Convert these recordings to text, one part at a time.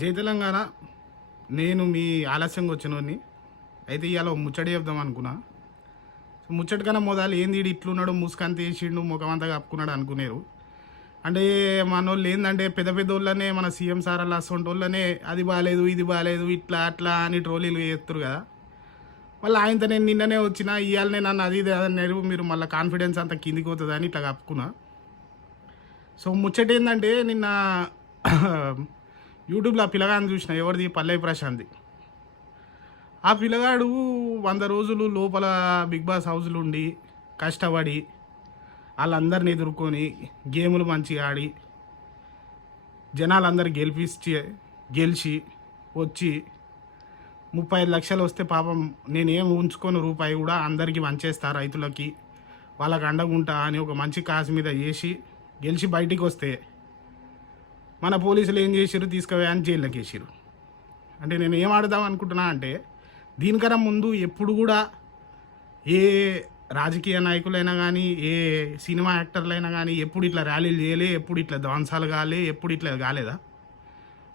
జై తెలంగాణ. నేను మీ ఆలస్యంగా వచ్చినోడిని. అయితే ఇవాళ ముచ్చట చెప్దాం అనుకున్నా. ముచ్చట కన్నా మొదలు ఏంది ఈడు ఇట్లున్నాడు, ముసుకంత వేసిండు, ముఖం అంతా కప్పుకున్నాడు అనుకునేరు. అంటే మనోళ్ళు ఏంటంటే పెద్ద పెద్ద వాళ్ళనే, మన సీఎం సార్ అలా అసొంటి వాళ్ళనే అది బాగాలేదు ఇది బాగాలేదు ఇట్లా అట్లా అని ట్రోలీలు చేస్తారు కదా. మళ్ళీ ఆయనతో నేను నిన్ననే వచ్చిన, ఇవాళనే నన్ను అది ఇది అన్నారు, మీరు మళ్ళీ కాన్ఫిడెన్స్ అంతా కిందికి పోతుంది అని ఇట్లా కప్పుకున్నా. సో ముచ్చట ఏంటంటే నిన్న యూట్యూబ్లో ఆ పిల్లగాని చూసిన, ఎవరిది, పల్లవి ప్రశాంత్ది. ఆ పిల్లగాడు 100 రోజులు లోపల బిగ్ బాస్ హౌస్లో ఉండి కష్టపడి వాళ్ళందరిని ఎదుర్కొని గేములు మంచిగా ఆడి జనాలందరూ గెలిచి వచ్చి 35 లక్షలు వస్తే పాపం నేనేం ఉంచుకొని రూపాయి కూడా అందరికీ వంచేస్తా, రైతులకి వాళ్ళకి అండగుంటా అని ఒక మంచి కాసు మీద చేసి గెలిచి బయటికి వస్తే మన పోలీసులు ఏం చేసారు, తీసుకుపోయాని జైల్లోకి వేసారు. అంటే నేను ఏం ఆడదాం అనుకుంటున్నా అంటే, దీనికన్నా ముందు ఎప్పుడు కూడా ఏ రాజకీయ నాయకులైనా కానీ ఏ సినిమా యాక్టర్లైనా కానీ ఎప్పుడు ఇట్లా ర్యాలీలు చేయలే, ఎప్పుడు ఇట్లా ధ్వంసాలు కాలే, ఎప్పుడు ఇట్లా కాలేదా?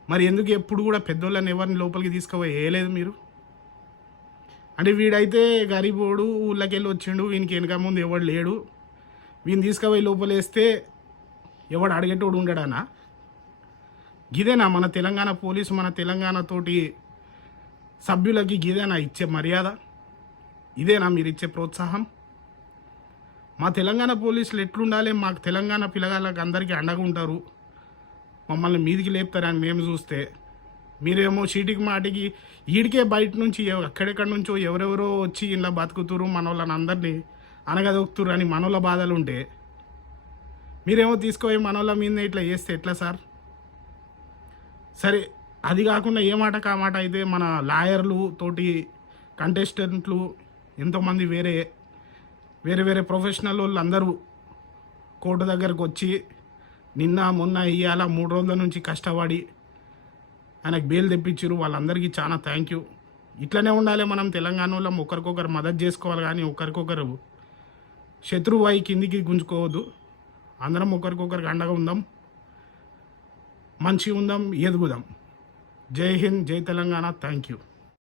మరి ఎందుకు ఎప్పుడు కూడా పెద్దోళ్ళని ఎవరిని లోపలికి తీసుకుపోయి వేయలేదు మీరు? అంటే వీడైతే గరీబోడు, ఊళ్ళకెళ్ళి వచ్చిండు, వీనికి వెనక ముందు ఎవడు లేడు, వీని తీసుకుపోయి లోపలేస్తే ఎవడు అడిగేటోడు ఉండడానా? గిదేనా మన తెలంగాణ పోలీసు, మన తెలంగాణతోటి సభ్యులకి గిదేనా ఇచ్చే మర్యాద? ఇదేనా మీరు ఇచ్చే ప్రోత్సాహం? మా తెలంగాణ పోలీసులు ఎట్లుండాలి, మాకు తెలంగాణ పిల్లగాళ్ళకి అందరికీ అండగా ఉంటారు, మమ్మల్ని మీదికి లేపుతారని మేము చూస్తే మీరేమో చీటికి మాటికి ఈడికే బయట నుంచి ఎక్కడెక్కడి నుంచో ఎవరెవరో వచ్చి ఇలా బతుకుతురు, మన వాళ్ళని అందరినీ అనగదొక్కుతురు అని మనోళ్ళ బాధలు ఉంటే మీరేమో తీసుకుపోయి మనోళ్ళ మీద ఇట్లా చేస్తే ఎట్లా సార్? సరే, అది కాకుండా ఏ మాట కా మాట అయితే మన లాయర్లు తోటి కంటెస్టెంట్లు ఎంతోమంది వేరే వేరే ప్రొఫెషనల్ వాళ్ళు అందరూ కోర్టు దగ్గరకు వచ్చి నిన్న మొన్న ఇవాళ 3 రోజుల నుంచి కష్టపడి ఆయనకు బెయిల్ తెప్పించారు. వాళ్ళందరికీ చాలా థ్యాంక్ యూ. ఇట్లనే ఉండాలి మనం తెలంగాణ వాళ్ళం, ఒకరికొకరు మద్దతు చేసుకోవాలి, కానీ ఒకరికొకరు శత్రువు అయి కిందికి గుంజుకోవద్దు. అందరం ఒకరికొకరికి అండగా ఉందాం, మంచిగా ఉందాం, ఎదుగుదాం. జై హింద్, జై తెలంగాణ. Thank you.